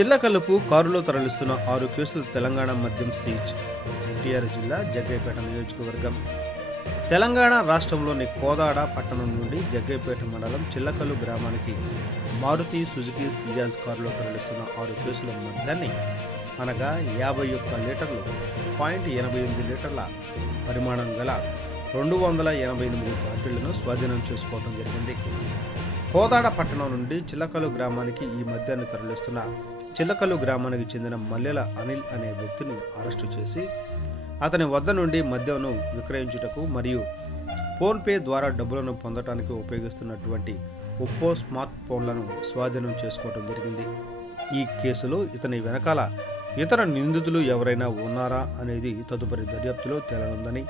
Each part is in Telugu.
చిల్లకల్లుపు కారులో తరలిస్తున్న 6 కేసులు తెలంగాణ మద్యం సీజ్. ఎన్టీఆర్ జిల్లా జగ్గయ్యపేట నియోజకవర్గం. తెలంగాణ రాష్ట్రంలోని కోదాడ పట్టణం నుండి జగ్గయ్యపేట మండలం చిల్లకల్లు గ్రామానికి మారుతి సుజుకి సియాజ్ కారులో తరలిస్తున్న 6 కేసుల మద్యాన్ని అనగా 51 లీటర్లు 0.88 లీటర్ల పరిమాణం గల 288 బాటిళ్లను స్వాధీనం చేసుకోవడం జరిగింది. కోదాడ పట్టణం నుండి చిల్లకల్లు గ్రామానికి ఈ మద్యాన్ని తరలిస్తున్న చిల్లకల్లు గ్రామానికి చెందిన మల్లెల అనిల్ అనే వ్యక్తిని అరెస్టు చేసి అతని వద్ద నుండి మద్యంను విక్రయించుటకు మరియు ఫోన్పే ద్వారా డబ్బులను పొందడానికి ఉపయోగిస్తున్నటువంటి ఒప్పో స్మార్ట్ ఫోన్లను స్వాధీనం చేసుకోవడం జరిగింది. ఈ కేసులో ఇతని వెనకాల ఇతర నిందితులు ఎవరైనా ఉన్నారా అనేది తదుపరి దర్యాప్తులో తేలనుందని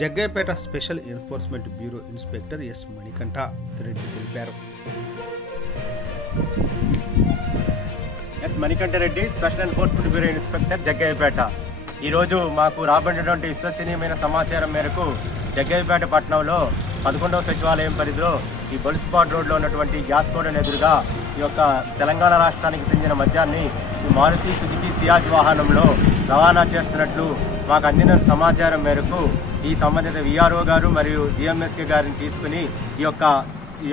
Jaggayyapeta special enforcement bureau inspector S Manikanta Reddy తెలిపారు. S Manikanta Reddy, special enforcement bureau inspector Jaggayyapeta. ఈరోజు మాకు రాబడినటువంటి విశ్వసనీయమైన సమాచారం మేరకు జగ్గయ్యపేట పట్టణంలో 11వ సచివాలయం పరిధిలో ఈ బొలుసుపాడు రోడ్లో ఉన్నటువంటి గ్యాస్ గోడౌన్ ఎదురుగా ఈ యొక్క తెలంగాణ రాష్ట్రానికి చెందిన మద్యాన్ని ఈ మారుతి సుజుకి సియాజ్ వాహనంలో రవాణా చేస్తున్నట్లు మాకు అందిన సమాచారం మేరకు ఈ సంబంధిత విఆర్ఓ గారు మరియు జిఎంఎస్కే గారిని తీసుకుని ఈ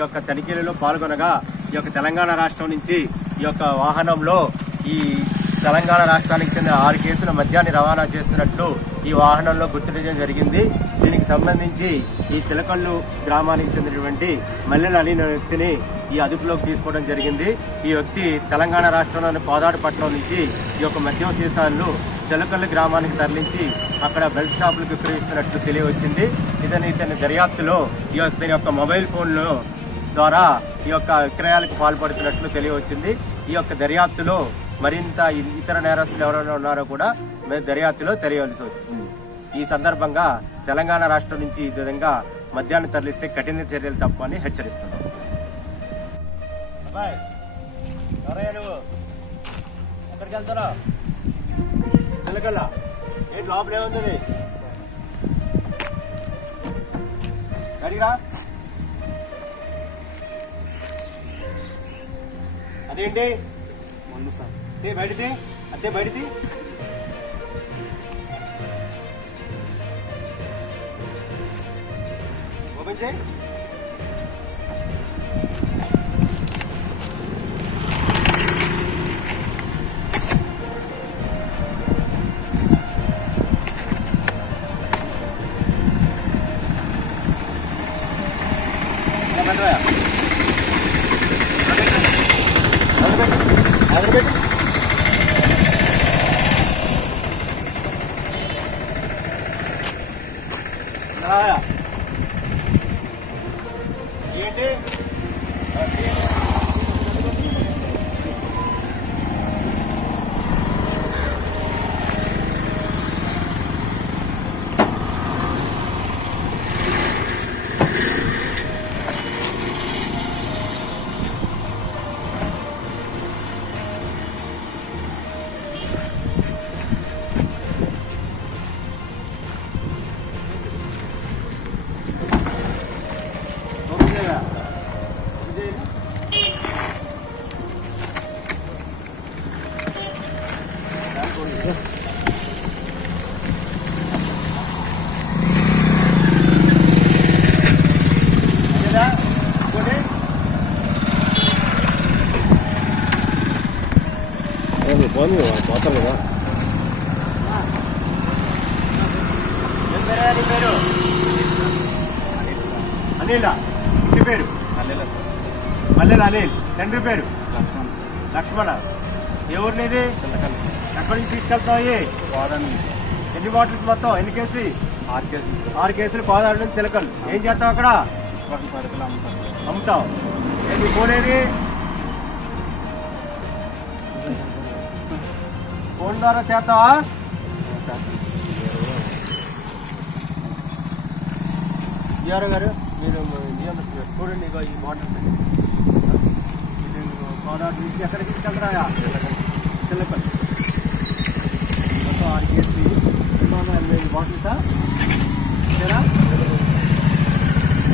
యొక్క తనిఖీలలో పాల్గొనగా ఈ యొక్క తెలంగాణ రాష్ట్రం నుంచి ఈ యొక్క వాహనంలో ఈ తెలంగాణ రాష్ట్రానికి చెందిన 6 కేసుల మద్యాన్ని రవాణా చేస్తున్నట్లు ఈ వాహనంలో గుర్తించడం జరిగింది. దీనికి సంబంధించి ఈ చిలకల్లు గ్రామానికి చెందినటువంటి మల్లెల అనిల్ వ్యక్తిని ఈ అదుపులోకి తీసుకోవడం జరిగింది. ఈ వ్యక్తి తెలంగాణ రాష్ట్రంలోని కోదాడ పట్టణం నుంచి ఈ యొక్క మద్యం సీసాలను చిలకల్లు గ్రామానికి తరలించి అక్కడ బెల్ట్ షాపులకు విక్రయిస్తున్నట్లు తెలియవచ్చింది. ఇతని దర్యాప్తులో ఇతని యొక్క మొబైల్ ఫోన్లు ద్వారా ఈ యొక్క విక్రయాలకు పాల్పడుతున్నట్లు తెలియవచ్చింది. ఈ యొక్క దర్యాప్తులో మరింత ఇతర నేరస్తులు ఎవరైనా ఉన్నారో కూడా మేము దర్యాప్తులో తెలియవలసి వచ్చింది. ఈ సందర్భంగా తెలంగాణ రాష్ట్రం నుంచి ఈ విధంగా మద్యాన్ని తరలిస్తే కఠిన చర్యలు తప్పని హెచ్చరిస్తున్నాం. ఎక్కడికి వెళ్తారా? చిలకల్లా ఏంటి లోపల ఏముంది? గడిరా అదేంటి ముందు సార్ బయటిది అదే బయటిది ఓపెన్ చేయి. ఏంటి పోతాం కదా. పేరు అనిల్, ఇంటి పేరు మల్లెల అనిల్, తండ్రి పేరు లక్ష్మణ. ఏ ఊరు నీది? ఎక్కడి నుంచి తీసుకెళ్తావు? ఎన్ని బాటిల్స్ మొత్తం? ఎన్ని కేసులు? 6 కేసులు కోదాడ నుంచి చిలకలు. ఏం చేస్తావు అక్కడ? అమ్ముతావు. ఏంటి ఫోన్ ఏది? ఫోన్ ద్వారా చేస్తావా? జిఆర్ఓ గారు మీరు చూడండి, ఇగో ఈ బాటిల్ ఇది కోదాడ నుంచి ఎక్కడికి తీసుకెళ్తారా? చిల్లకల్. మొత్తం 6 కేసులు 285 బాటిల్సా?